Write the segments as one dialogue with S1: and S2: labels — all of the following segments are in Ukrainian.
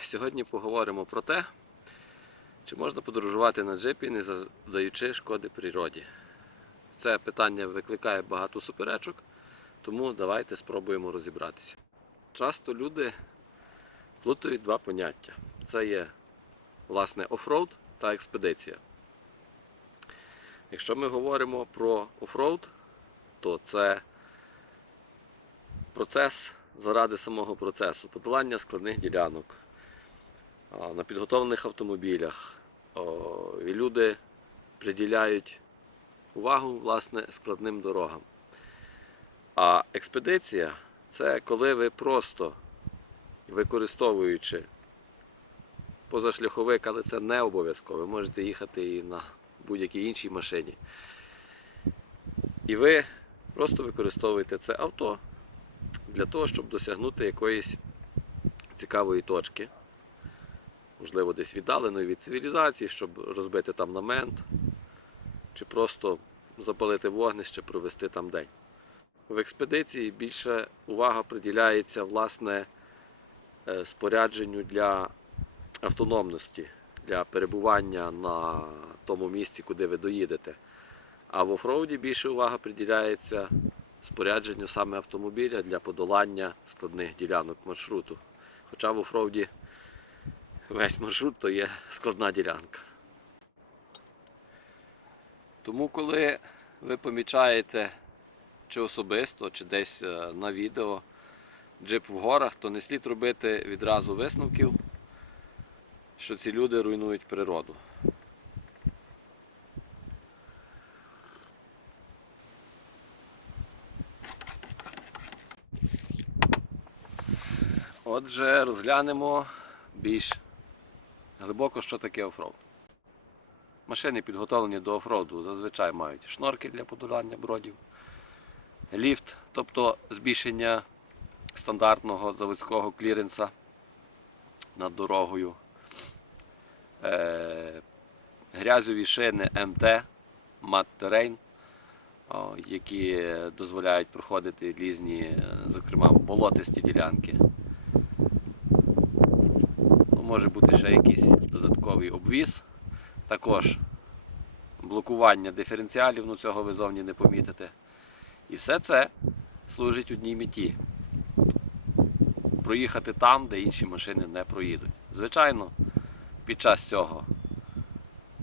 S1: Сьогодні поговоримо про те, чи можна подорожувати на джипі, не завдаючи шкоди природі. Це питання викликає багато суперечок, тому давайте спробуємо розібратися. Часто люди плутають два поняття: це є власне офроуд та експедиція. Якщо ми говоримо про офроуд, то це процес заради самого процесу, подолання складних ділянок на підготовлених автомобілях. І люди приділяють увагу власне складним дорогам. А експедиція це коли ви просто використовуючи позашляховик, але це не обов'язково. Ви можете їхати і на будь-якій іншій машині. І ви просто використовуєте це авто для того, щоб досягнути якоїсь цікавої точки. Можливо, десь віддаленої від цивілізації, щоб розбити там намент, чи просто запалити вогнище, провести там день. В експедиції більше увага приділяється власне е, спорядженню для автономності, для перебування на тому місці, куди ви доїдете. А в офроуді більше увага приділяється спорядженню саме автомобіля для подолання складних ділянок маршруту. Хоча в офроуді весь маршрут то є складна ділянка. Тому, коли ви помічаєте чи особисто, чи десь е, на відео джип в горах, то не слід робити відразу висновків, що ці люди руйнують природу. Отже, розглянемо більш глибоко, що таке офроуд. Машини, підготовлені до офроуду, зазвичай мають шнорки для подолання бродів, ліфт, тобто збільшення стандартного заводського кліренса над дорогою, е, грязьові шини МТ, Мат Терейн, які дозволяють проходити різні, е, зокрема, болотисті ділянки. Може бути ще якийсь додатковий обвіз. Також блокування диференціалів, ну цього ви зовні не помітите. І все це служить одній меті. Проїхати там, де інші машини не проїдуть. Звичайно, під час цього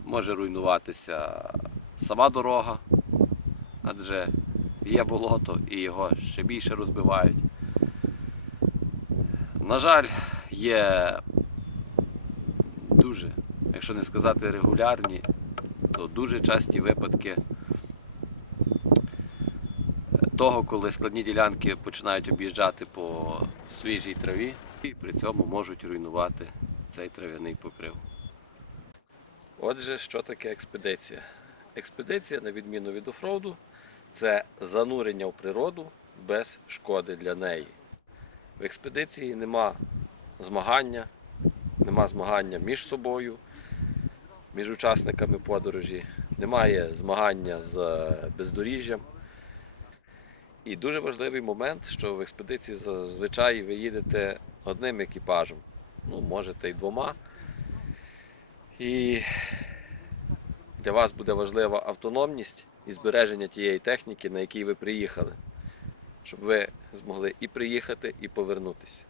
S1: може руйнуватися сама дорога, адже є болото і його ще більше розбивають. На жаль, є дуже, якщо не сказати регулярні, то дуже часті випадки того, коли складні ділянки починають об'їжджати по свіжій траві і при цьому можуть руйнувати цей трав'яний покрив. Отже, що таке експедиція? Експедиція, на відміну від офроуду, це занурення в природу без шкоди для неї. В експедиції нема змагання, нема змагання між собою, між учасниками подорожі, немає змагання з бездоріжжям. І дуже важливий момент, що в експедиції зазвичай ви їдете одним екіпажем, ну, можете і двома. І для вас буде важлива автономність і збереження тієї техніки, на якій ви приїхали, щоб ви змогли і приїхати, і повернутися.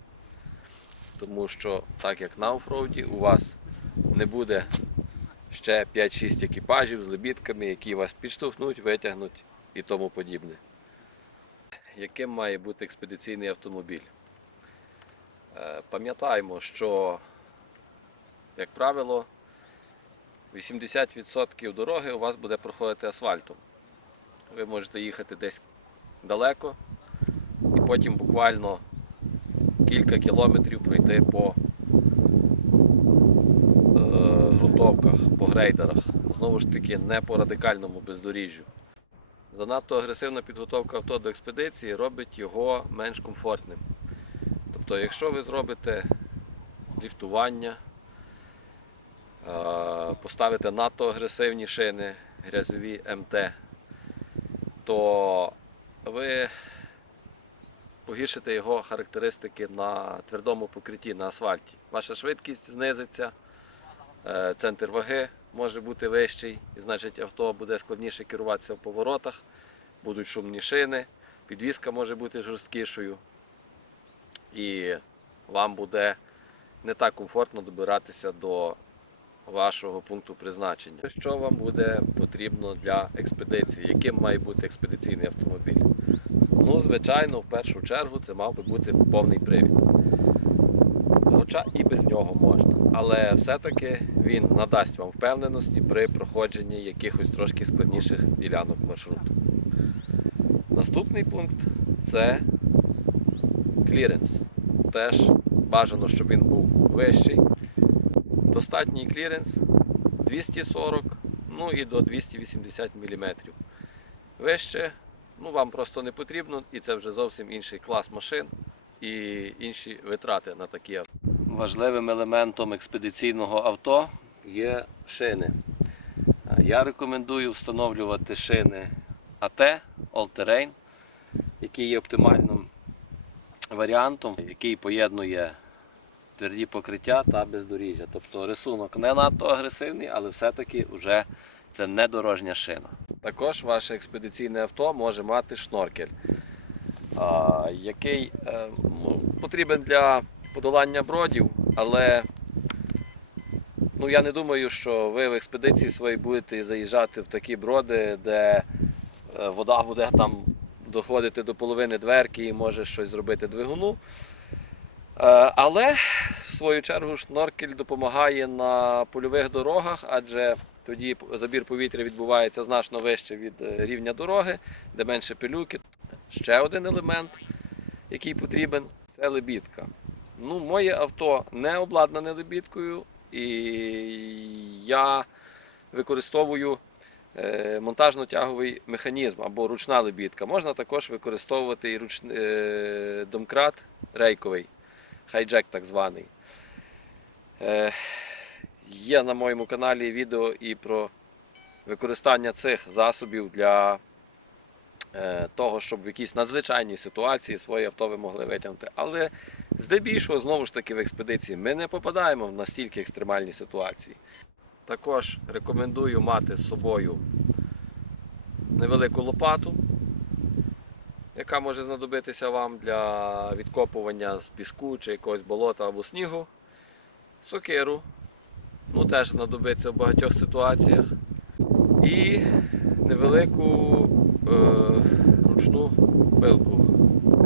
S1: Тому що, так як на офроуді, у вас не буде ще 5-6 екіпажів з лебідками, які вас підштовхнуть, витягнуть і тому подібне. Яким має бути експедиційний автомобіль? Е, Пам'ятаємо, що, як правило, 80% дороги у вас буде проходити асфальтом. Ви можете їхати десь далеко і потім буквально кілька кілометрів пройти по е, ґрунтовках, по грейдерах. Знову ж таки, не по радикальному бездоріжжю. Занадто агресивна підготовка авто до експедиції робить його менш комфортним. Тобто, якщо ви зробите ліфтування, е, поставите надто агресивні шини, грязові МТ, то ви погіршити його характеристики на твердому покритті на асфальті. Ваша швидкість знизиться, е, центр ваги може бути вищий, і значить авто буде складніше керуватися в поворотах, будуть шумні шини, підвізка може бути жорсткішою, і вам буде не так комфортно добиратися до вашого пункту призначення. Що вам буде потрібно для експедиції? Яким має бути експедиційний автомобіль? Ну, звичайно, в першу чергу це мав би бути повний привід. Хоча і без нього можна. Але все-таки він надасть вам впевненості при проходженні якихось трошки складніших ділянок маршруту. Наступний пункт це кліренс. Теж бажано, щоб він був вищий. Достатній кліренс 240, ну і до 280 мм. Вище ну, вам просто не потрібно, і це вже зовсім інший клас машин і інші витрати на такі авто. Важливим елементом експедиційного авто є шини. Я рекомендую встановлювати шини АТ All Terrain, які є оптимальним варіантом, який поєднує тверді покриття та бездоріжжя. Тобто рисунок не надто агресивний, але все-таки вже це не дорожня шина. Також ваше експедиційне авто може мати шноркель, який е, ну, потрібен для подолання бродів, але ну, я не думаю, що ви в експедиції своїй будете заїжджати в такі броди, де е, вода буде там доходити до половини дверки і може щось зробити двигуну. Е, Але в свою чергу шноркель допомагає на польових дорогах, адже тоді забір повітря відбувається значно вище від е, рівня дороги, де менше пилюки. Ще один елемент, який потрібен, це лебідка. Ну, моє авто не обладнане лебідкою, і я використовую е, монтажно-тяговий механізм або ручна лебідка. Можна також використовувати і руч... домкрат рейковий, хайджек так званий. Е, Є на моєму каналі відео і про використання цих засобів для е, того, щоб в якійсь надзвичайній ситуації своє авто ви могли витягнути. Але здебільшого, знову ж таки, в експедиції ми не попадаємо в настільки екстремальні ситуації. Також рекомендую мати з собою невелику лопату, яка може знадобитися вам для відкопування з піску чи якогось болота або снігу, сокиру, ну теж знадобиться в багатьох ситуаціях, і невелику е, ручну пилку,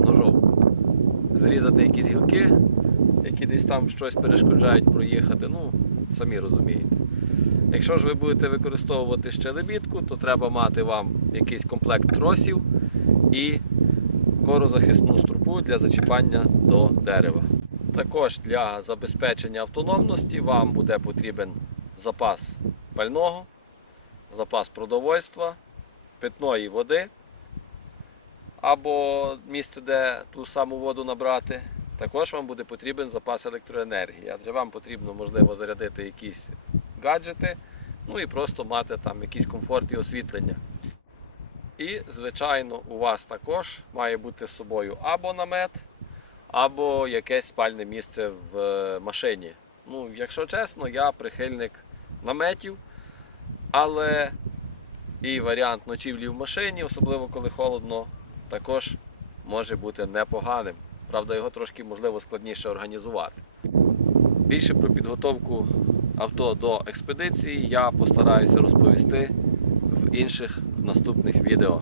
S1: ножовку. Зрізати якісь гілки, які десь там щось перешкоджають проїхати, ну, самі розумієте. Якщо ж ви будете використовувати ще лебідку, то треба мати вам якийсь комплект тросів і корозахисну струпу для зачіпання до дерева. Також для забезпечення автономності вам буде потрібен запас пального, запас продовольства, питної води або місце, де ту саму воду набрати. Також вам буде потрібен запас електроенергії, адже вам потрібно, можливо, зарядити якісь гаджети, ну і просто мати там якийсь комфорт і освітлення. І, звичайно, у вас також має бути з собою або намет, або якесь спальне місце в е, машині. Ну, якщо чесно, я прихильник наметів, але і варіант ночівлі в машині, особливо коли холодно, також може бути непоганим. Правда, його трошки можливо складніше організувати. Більше про підготовку авто до експедиції я постараюся розповісти в інших наступних відео.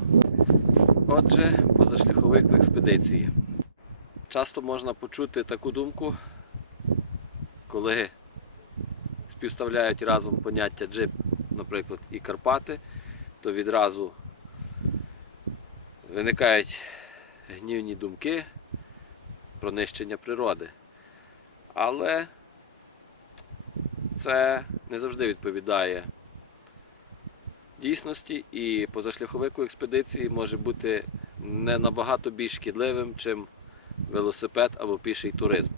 S1: Отже, позашляховик в експедиції. Часто можна почути таку думку, коли співставляють разом поняття джип, наприклад, і Карпати, то відразу виникають гнівні думки про нищення природи. Але це не завжди відповідає дійсності, і позашляховик у експедиції може бути не набагато більш шкідливим, чим велосипед або піший туризм.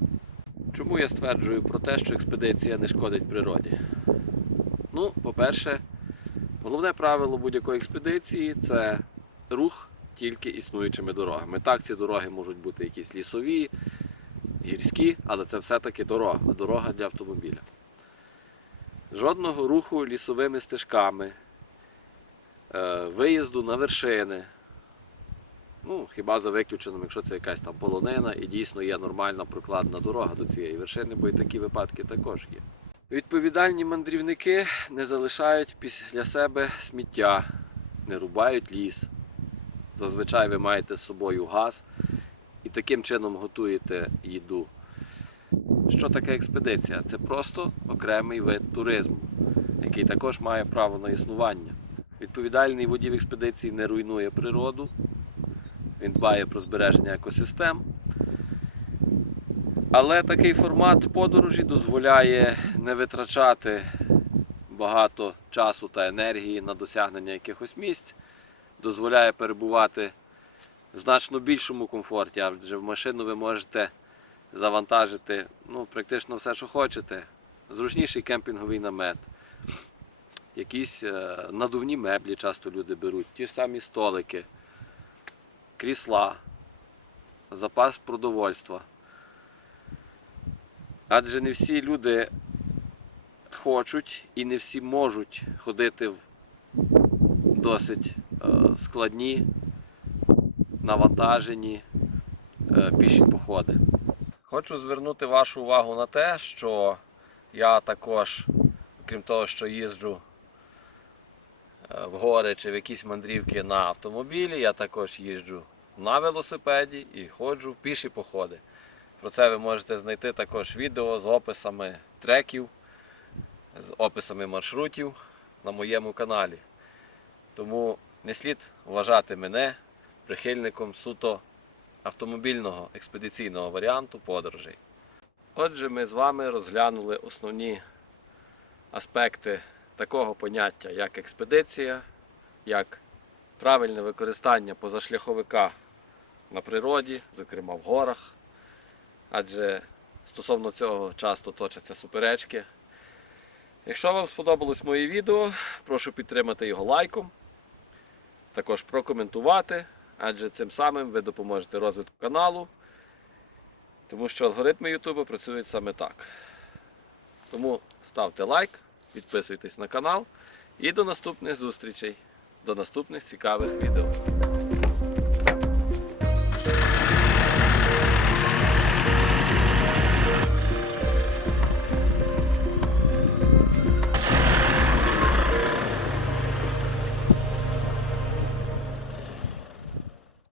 S1: Чому я стверджую про те, що експедиція не шкодить природі? Ну, по-перше, головне правило будь-якої експедиції це рух тільки існуючими дорогами. Так, ці дороги можуть бути якісь лісові, гірські, але це все-таки дорога, дорога для автомобіля. Жодного руху лісовими стежками, виїзду на вершини. Ну, хіба за виключеним, якщо це якась там полонина і дійсно є нормальна прокладна дорога до цієї вершини, бо і такі випадки також є. Відповідальні мандрівники не залишають після себе сміття, не рубають ліс. Зазвичай ви маєте з собою газ і таким чином готуєте їду. Що таке експедиція? Це просто окремий вид туризму, який також має право на існування. Відповідальний водій експедиції не руйнує природу, він дбає про збереження екосистем. Але такий формат подорожі дозволяє не витрачати багато часу та енергії на досягнення якихось місць, дозволяє перебувати в значно більшому комфорті, адже в машину ви можете завантажити ну, практично все, що хочете. Зручніший кемпінговий намет, якісь е, надувні меблі часто люди беруть, ті ж самі столики, крісла, запас продовольства. Адже не всі люди хочуть і не всі можуть ходити в досить е, складні, навантажені е, піші походи. Хочу звернути вашу увагу на те, що я також, крім того, що їжджу в гори чи в якісь мандрівки на автомобілі, я також їжджу на велосипеді і ходжу в піші походи. Про це ви можете знайти також відео з описами треків, з описами маршрутів на моєму каналі. Тому не слід вважати мене прихильником суто автомобільного експедиційного варіанту подорожей. Отже, ми з вами розглянули основні аспекти такого поняття, як експедиція, як правильне використання позашляховика на природі, зокрема в горах. Адже стосовно цього часто точаться суперечки. Якщо вам сподобалось моє відео, прошу підтримати його лайком, також прокоментувати, адже цим самим ви допоможете розвитку каналу, тому що алгоритми YouTube працюють саме так. Тому ставте лайк, підписуйтесь на канал і до наступних зустрічей, до наступних цікавих відео.